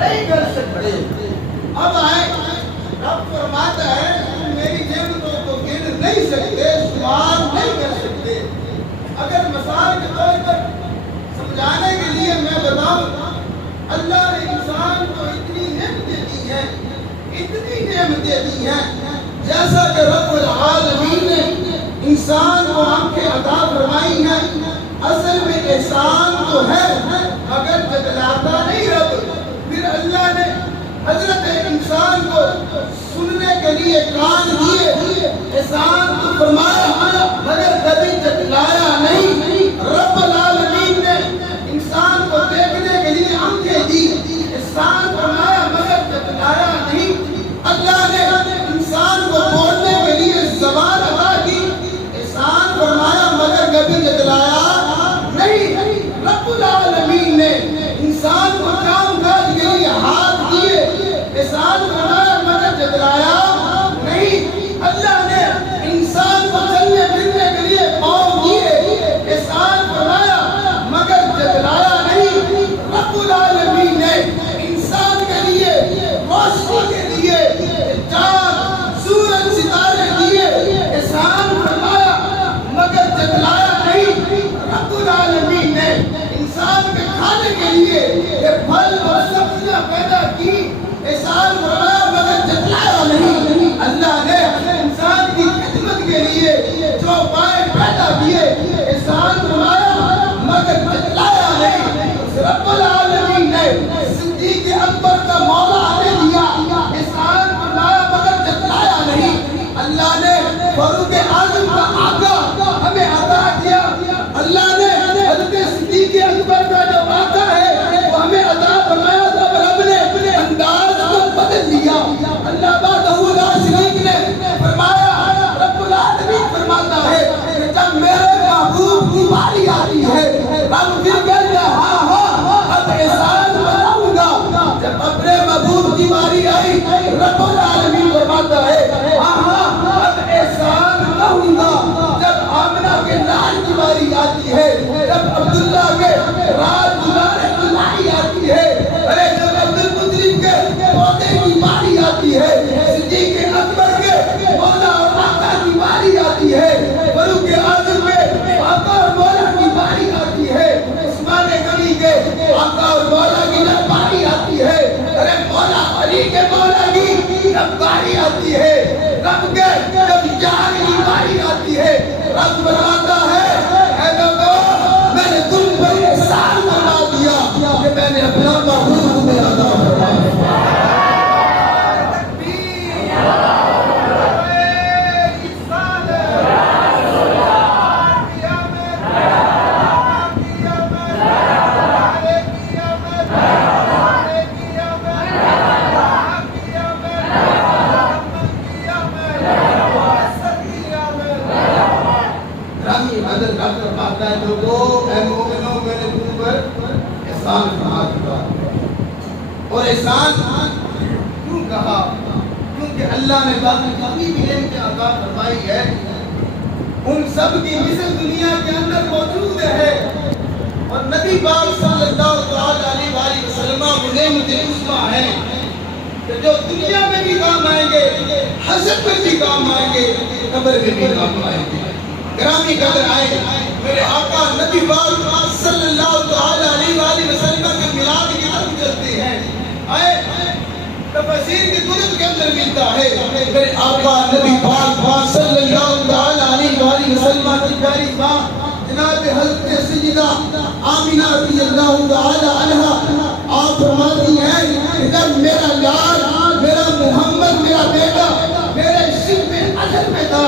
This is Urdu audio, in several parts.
نہیں کر سکتے۔ اب آئے رب فرماتا ہے تم میری نعمتوں کو گن نہیں سکتے، شمار نہیں کر سکتے۔ اگر مثال کے طور پر سمجھانے کے لیے میں بتاؤں، اللہ نے انسان کو اتنی نعمتیں دی ہیں، اتنی نعمتیں دی ہیں، جیسا کہ رب العالمین نے انسان کو آنکھیں عطا فرمائی ہیں۔ اصل میں احسان تو ہے مگر جتلاتا نہیں رب۔ پھر اللہ نے حضرت انسان کو سننے کے لیے کان دیے، احسان تو فرمایا مگر کبھی جتلایا نہیں۔ رب العالمین نے انسان کو دیکھنے کے لیے آنکھیں دی، احسان فرمایا مگر جتلایا نہیں۔ اللہ نے انسان کو بولنے کے لیے زبان عطا کی، احسان فرمایا مگر کبھی جتلایا نہیں۔ رب العالمین نے انسان کو کام کاج کے لیے ہاتھ دیے، احسان فرمایا مگر جتلایا نہیں۔ اللہ نے انسان کو چلنے پھرنے کے لیے پاؤں دیے، احسان فرمایا مگر جتلایا نہیں۔ رب العالمین نے انسان کے لیے روشنی کے لیے چاند سورج ستارے دیے، احسان فرمایا مگر جتلایا نہیں۔ رب العالمین نے انسان کے کھانے کے لیے یہ پھل اور سبزیاں پیدا کی، احسان فرمایا مگر جتلایا نہیں۔ اللہ نے انسان کی خدمت کے لیے جو پائے پیدا کیے، احسان فرمایا مگر جتلایا نہیں۔ رب العالمین نے صدیق اکبر کا مولا ہمیں دیا، احسان فرمایا مگر جتلایا نہیں۔ اللہ نے فاروق اعظم کا آقا ہمیں عطا کیا، اللہ نے حضرت صدیق اکبر کا جو آقا ہے وہ ہمیں عطا فرمایا، تب رب نے اپنے انداز کو بدل دیا۔ اللہ وحدہ لا شریک نے فرمایا، رب العالمین فرماتا ہے کہ جب میرے محبوب کی باری آتی ہے رب پھر کہتا ہاں ہاں اب احسان بناؤں گا۔ جب اپنے محبوب کی باری آئی رب العالمین فرماتا ہے ہاں ہاں اب احسان بناؤں گا۔ جب آمنہ کے لال کی باری آتی ہے، جب عبداللہ کے رات گزارے کی باری آتی ہے، ارے جب عبدالمطلب کے پوتے کی باری آتی ہے، صدیق اکبر کے مولا اور آقا کی باری آتی ہے، فاروق اعظم کے آقا اور مولا کی باری آتی ہے، عثمان غنی کے آقا اور مولا کی جب باری آتی ہے، ارے مولا علی کے مولا کی جب باری آتی ہے، رب کے جب جان کی باری آتی ہے، رب فرماتا ہے اے لوگو میں نے تم پر احسان فرما دیا کہ میں نے اپنا محبوب تمہیں عطا فرمایا۔ اور احسان کیوں کہا؟ کیونکہ اللہ نے باقی جتنی بھی نعمتیں عطا فرمائی ہے ان سب کی مثل دنیا کے اندر موجود ہے، اور نبی پاک صلی اللہ علیہ وآلہ وسلم وہ نعمتیں عظمیٰ ہیں کہ جو دنیا میں بھی کام آئیں گے، حشر میں بھی کام آئیں گے، قبر میں بھی کام آئیں گے۔ گرامی قدر آئے میرے آقا نبی پاک صلی اللہ علیہ وآلہ وسلم کے میلاد کی طرف چلتے ہیں، آئے تفسیر کی کتب کے اندر ملتا ہے میرے آقا نبی پاک صلی اللہ علیہ وآلہ وسلم کی پیاری ماں جناب حضرت سیدہ آمینہ رضی اللہ تعالی عنہا آپ فرماتی ہیں کہ جب میرا لال میرا محمد میرا بیٹا میرے شب ازل میں تھا،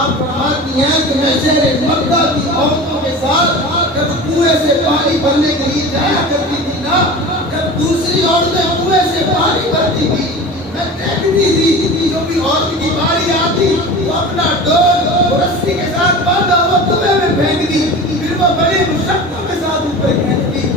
آپ فرماتی ہیں کہ میں شہر مکہ کی عورتوں کے ساتھ جب کنویں سے پانی بھرنے کے لیے جایا کرتی تھی نا، جب دوسری عورتیں کنویں سے پانی بھرتی تھی میں دیکھتی تھی جو بھی عورت کی باری آتی وہ اپنا ڈول رسی کے ساتھ باندھا وہ کنویں میں پھینک دی، پھر وہ بڑی مشقتوں کے ساتھ اوپر کھینچتی۔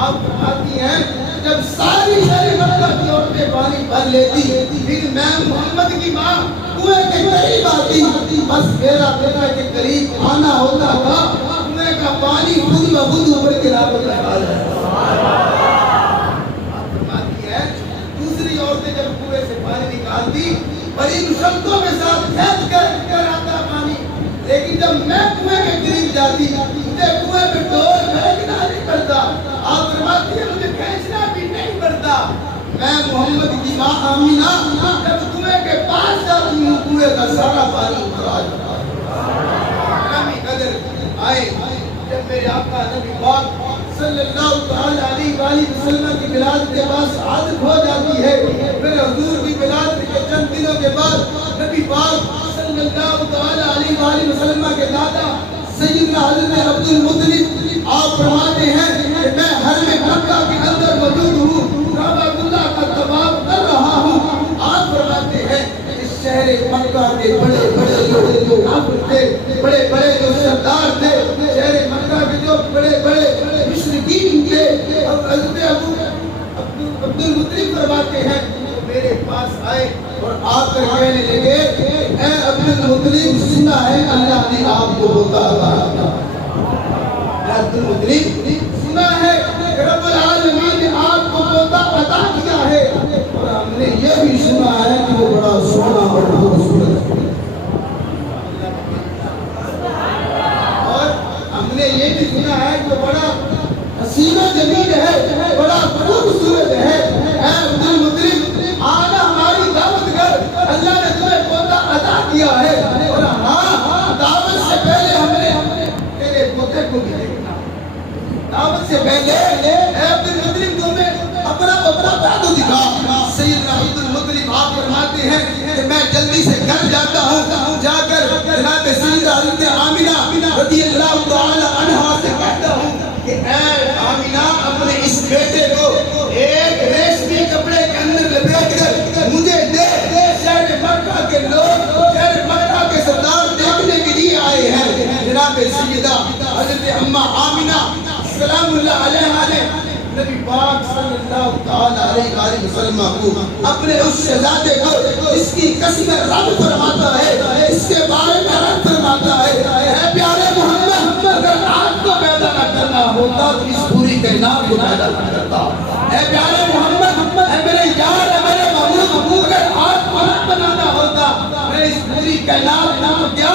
آپ فرماتی ہیں جب ساری مکہ کی عورتیں پانی بھر لیتی پھر میں محمد کی ماں کنویں کے قریب آتی، بس میرا بیٹا کے قریب آنا ہوتا تھا، کنویں کا پانی خود بخود اوپر گرا پڑتا ہے۔ آپ فرماتی ہیں نے جب کنویں سے پانی نکال دی بڑی مشقتوں کے ساتھ کھینچ کر آتا پانی، لیکن جب میں کنویں کے قریب جاتی مجھے کنویں میں ڈول پھینکنا نہیں پڑتا، آپ فرماتی ہیں مجھے کھینچنا بھی نہیں پڑتا، میں محمد کی ماں آمینہ جب کنویں کے پاس جاتی ہوں کنویں کا سارا پانی اتر آ جاتا ہے۔ نبی قدر آئے جب میرے آقا نبی پاک صلی اللہ تعالی علیہ وآلہ وسلم کی ولادت کے بعد عادت ہو جاتی ہے، پھر حضور کی ولادت کے چند دنوں کے بعد نبی پاک صلی اللہ تعالی علیہ وآلہ وسلم کے دادا سیدنا حضرت عبد المطلب آپ فرماتے ہیں کہ میں حرم مکہ کے اندر موجود ہوں، کعبہ اللہ کا طواف کر رہا ہوں، آپ فرماتے ہیں اس شہر مکہ کے بڑے بڑے جو کافر تھے، بڑے بڑے جو سردار تھے، شہر مکہ کے جو بڑے بڑے مشرکین تھے، حضرت عبد المطلب فرماتے ہیں میرے پاس آئے اور آ کر کہنے لگے اے عبد المطلب سنا ہے اللہ نے آپ کو بتا دیا، اے عبد المطلب سنا ہے کہ رب العالمین نے آپ کو بتا عطا کیا ہے، اور ہم نے یہ بھی سنا ہے کہ وہ بڑا سونا اور خوبصورت ہے، اور ہم نے یہ بھی سنا ہے کہ وہ بڑا حسین و جمیل ہے، بڑا خوبصورت ہے، اے عبد المطلب آنا ہماری دعوت کر، اللہ نے تمہیں پوتا عطا کیا ہے، اور ہاں دعوت سے پہلے ہم نے تیرے پوتے کو بھی دیکھنا، دعوت سے پہلے اے عبد المطلب تمہیں اپنا پہلو دکھا۔ سیدنا عبد المطلب آپ فرماتے ہیں کہ میں جلدی سے گھر جاتا ہوں، جا کر جناب سیدہ حضرت آمینہ رضی اللہ تعالی عنہا سے کہتا ہوں کہ اے آمینہ اپنے اس بیٹے کو ایک ریشمی کپڑے کے اندر لپیٹ کر مجھے دے، شہر مکہ کے لوگ، شہر مکہ کے سردار دیکھنے کے لیے آئے ہیں۔ جناب سیدہ حضرت اماں آمینہ سلام اللہ علیہا نے نبی پاک صلی اللہ تعالی علیہ وآلہ وسلم کو اپنے اس شہزادے کو اس کی قسمت رب فرماتا ہے، اس کے بارے میں رب فرماتا ہے اے پیارے محمد اگر آپ کو پیدا نہ کرنا ہوتا تو اس پوری کائنات کو پیدا نہ کرتا، اے پیارے محمد اے میرے یار اے میرے محبوب اگر آپ کو نہ بنانا ہوتا میں اس پوری کائنات نام کیا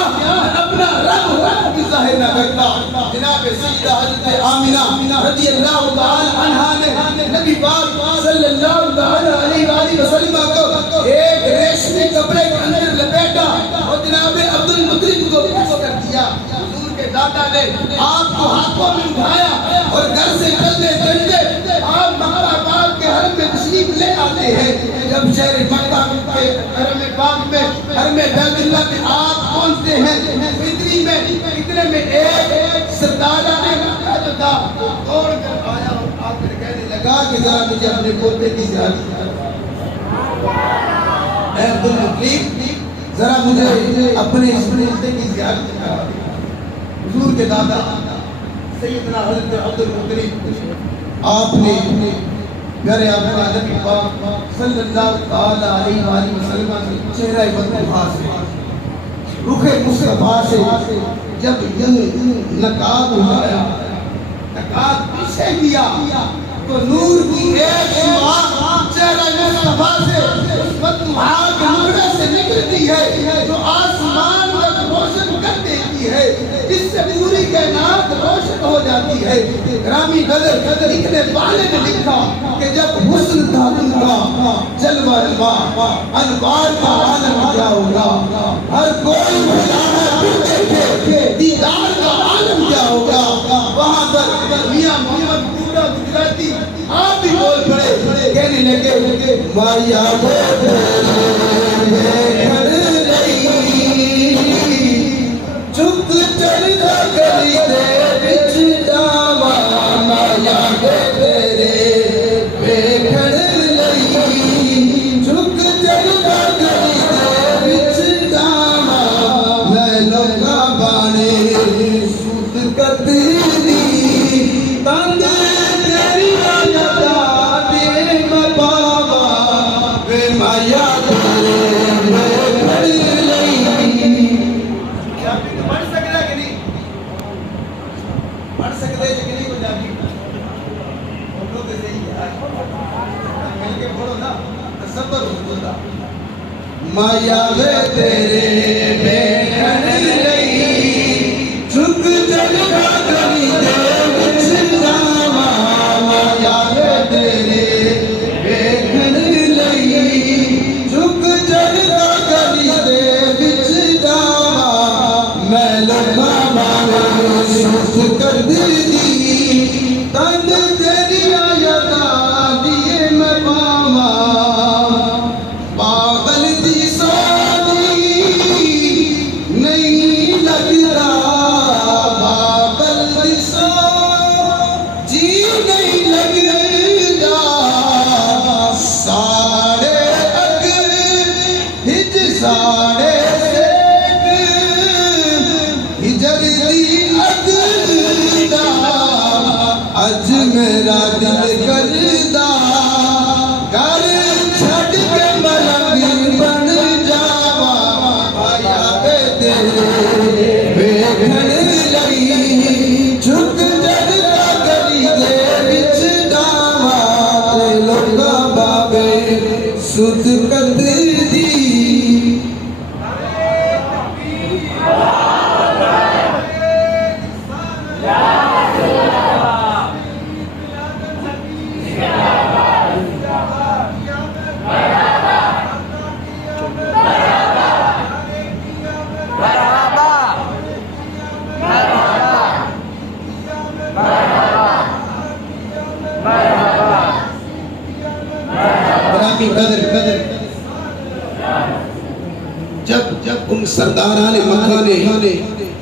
اپنا رب بھی ظاہر نہ کرتا۔ جناب سیدہ حضرت آمینہ رضی اللہ تعالی عنہا نے نبی پاک صلی اللہ تعالی علیہ وآلہ وسلم کو ایک ریشمی کپڑے کے اندر لپیٹا اور جناب عبد المطلب کو پیش کر دیا۔ حضور کے دادا نے آپ کو ہاتھوں میں اٹھایا اور گھر سے چلتے چلتے آپ مکہ پاک کے حرم میں تشریف لے آتے ہیں۔ جب شہر مکہ کے حرم پاک میں حرم بیت اللہ میں آپ پہنچتے ہیں، اتنے میں ایک سردارہ نے مکہ جو تھا دوڑ کر آیا اور آ کر کہنے لگا کہ ذرا مجھے اپنے پوتے کی زیارت کرو، اے عبد المطلب ذرا مجھے اپنے اس پوتے کی زیارت کرو۔ حضور کے دادا سیدنا حضرت عبد المطلب آپ نے پیارے آقا نبی پاک صلی اللہ تعالی علیہ وآلہ وسلم کے چہرہ مطلوبہ سے رخ مصطفیٰ سے جب نقاب اٹھایا، نقاب پیچھے کیا تو نور کی ایک شعاع چہرہ مصطفیٰ سے اس مطلوبہ کے نور سے نکلتی ہے جو آسمان تک روشن کر دیتی ہے، جس سے پوری کائنات روشن ہو جاتی ہے۔ گرامی قدر لکھنے والے نے لکھا کہ جب حسن تھا ان کا جلوہ انوار کا عالم کیا ہوگا، ہر کوئی دیدار کا عالم کیا ہوگا، وہاں پر میاں محمد پورا گجراتی آپ بھی بول پڑے کہنے لگے ماریا چک چلتا کری دے بچ جاوا مایا تیرے بیٹھڑ لئی، چک چلتا کری دے بچ جاوا میں لوگا بانے سوت کتی دی تند تیری آیتا دے مباوا وے مایا تیرے بیٹھڑ لئی۔ پڑھ سکتا کہ نہیں؟ پڑھ سکتے کہ نہیں کو جاگی؟ ہم لوگ سے ہی ہے مل کے پڑھو نا، صبر ہوتا مایا وے تیرے بیٹھن لئی جھک جلدا کری دے وچ جاواں مایا وے تیرے بیٹھن لئی جھک جلدا کری دے وچ جاواں میں لکھاں باویں سکھ کر دی تن تیریاں یاداں دیے میں پاواں پاگل دی سادی نہیں لگدا پاگل دی سادی نہیں لگدا ساڑے اگ ہج ساڑے سیک ہجر دی اگ دا اج میرا دل کردا گھر چھڈ کے ملنگ بن جاواں آیا وے تیرے ویکھن لئی جھک جلدا گلی دے وچ جاواں تے لوکاں باوے سدھ کدی قدر جب ان سرداران مکہ نے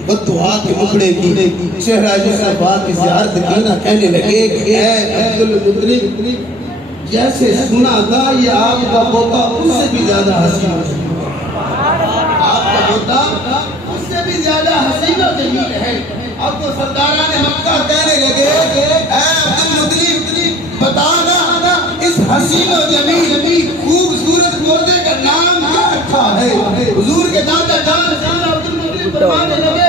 بددعا کے مکڑے کی چہرہ یوسف کی زیارت کی نہ کہنے لگے کہ اے عبدالمطلب جیسے سنا تھا یہ آپ کا پوتا اس سے بھی زیادہ حسین آپ کا پوتا اس سے بھی زیادہ حسین و جمیل ہے اب تو سرداران مکہ کہنے لگے اے عبدالمطلب بتانا اس حسین و جمیل خوبصورت پودے کا نام کیا رکھا ہے حضور کے دادا جان عبدالمطلب فرمانے لگے